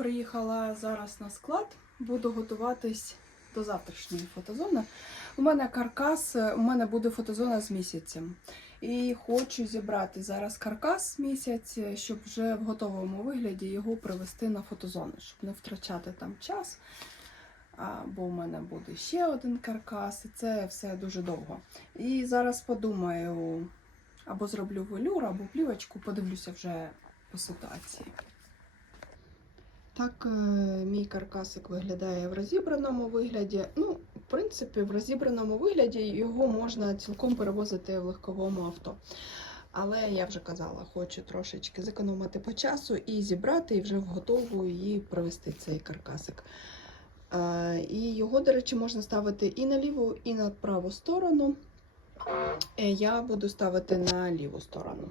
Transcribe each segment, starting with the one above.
Приїхала зараз на склад, буду готуватись до завтрашньої фотозони. У мене каркас, у мене буде фотозона з місяцем. І хочу зібрати зараз каркас місяць, щоб вже в готовому вигляді його привезти на фотозону, щоб не втрачати там час. А, бо у мене буде ще один каркас, і це все дуже довго. І зараз подумаю, або зроблю велюр, або плівочку, подивлюся вже по ситуації. Так, е, мій каркасик виглядає в розібраному вигляді. Ну, в принципі, в розібраному вигляді його можна цілком перевозити в легковому авто. Але я вже казала, хочу трошечки зекономити по часу і зібрати, і вже в готову її привезти цей каркасик. Е, І його, до речі, можна ставити і на ліву, і на праву сторону. Е, Я буду ставити на ліву сторону.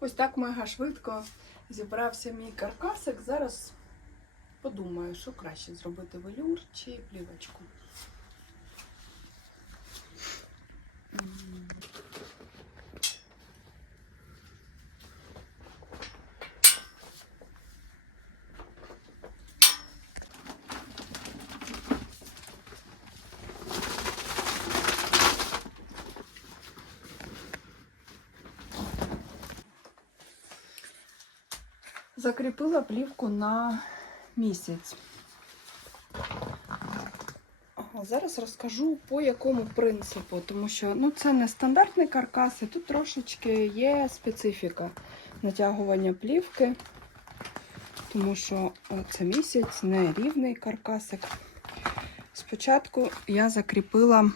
Ось так мега швидко зібрався мій каркасик. Зараз подумаю, що краще зробити велюр чи плівочку. Закріпила плівку на місяць. Зараз розкажу по якому принципу, тому що ну, це не стандартний каркас, і тут трошечки є специфіка натягування плівки, тому що е, це місяць, не рівний каркасик. Спочатку я закріпила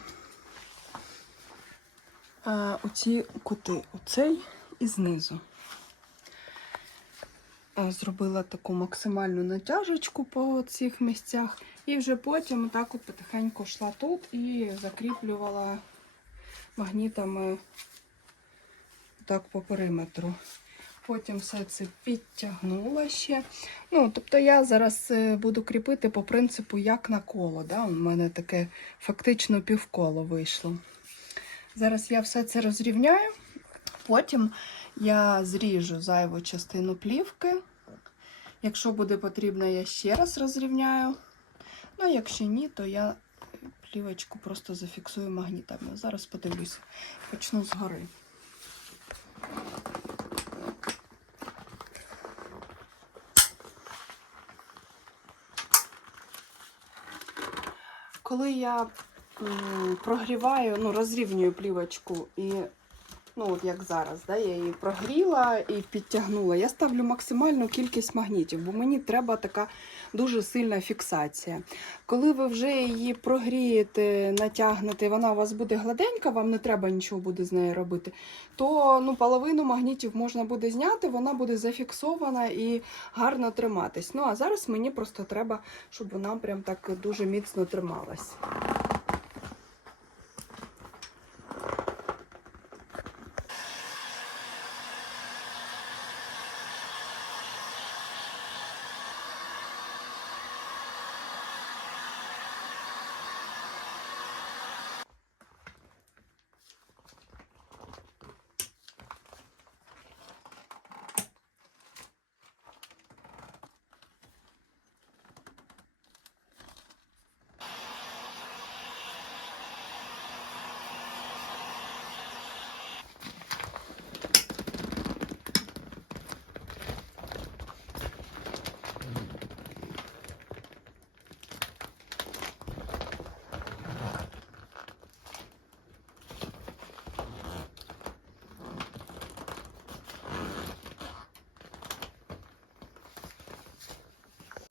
е, оці кути, оцей і знизу. Е, Зробила таку максимальну натяжечку по цих місцях. І вже потім так от потихеньку йшла тут і закріплювала магнітами так по периметру. Потім все це підтягнула ще. Ну, тобто я зараз е, буду кріпити по принципу як на коло. Да? У мене таке фактично півколо вийшло. Зараз я все це розрівняю. Потім я зріжу зайву частину плівки. Якщо буде потрібно, я ще раз розрівняю. Ну, а якщо ні, то я плівочку просто зафіксую магнітами. Зараз подивлюся. Почну згори. Коли я прогріваю, ну, розрівнюю плівочку і ну от як зараз, да, я її прогріла і підтягнула. Я ставлю максимальну кількість магнітів, бо мені треба така дуже сильна фіксація. Коли ви вже її прогрієте, натягнете, вона у вас буде гладенька, вам не треба нічого буде з нею робити, то ну, половину магнітів можна буде зняти, вона буде зафіксована і гарно триматись. Ну а зараз мені просто треба, щоб вона прям так дуже міцно трималась.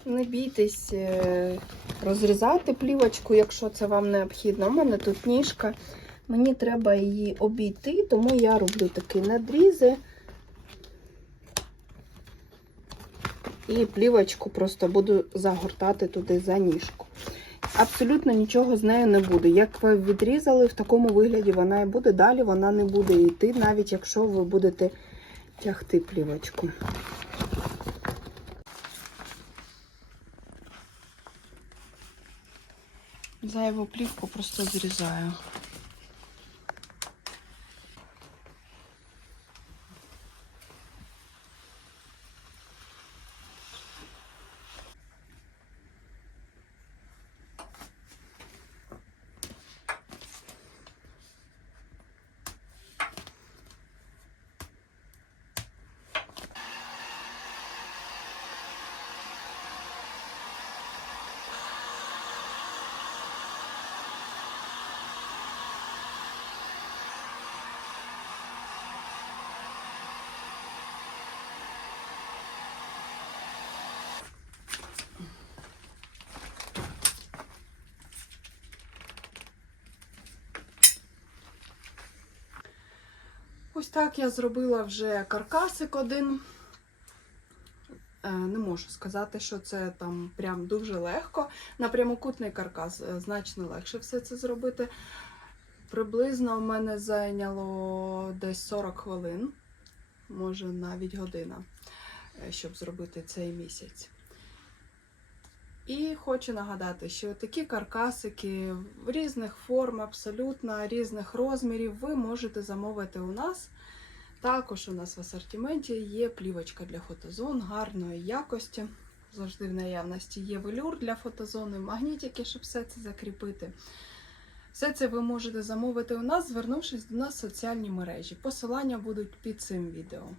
Не бійтесь е, розрізати плівочку, якщо це вам необхідно. У мене тут ніжка. Мені треба її обійти, тому я роблю такі надрізи. І плівочку просто буду загортати туди за ніжку. абсолютно нічого з нею не буде. Як ви відрізали, в такому вигляді вона і буде. Далі вона не буде йти, навіть якщо ви будете тягти плівочку. Зайву плівку просто зрізаю. Ось так я зробила вже каркасик один. Е, Не можу сказати, що це там прям дуже легко. На прямокутний каркас е, значно легше все це зробити. Приблизно в мене зайняло десь 40 хвилин, може навіть година, е, щоб зробити цей місяць. І хочу нагадати, що такі каркасики в різних форм, абсолютно різних розмірів, ви можете замовити у нас. Також у нас в асортименті є плівочка для фотозон гарної якості. Завжди в наявності є велюр для фотозони, магнітики, щоб все це закріпити. Все це ви можете замовити у нас, звернувшись до нас в соціальні мережі. Посилання будуть під цим відео.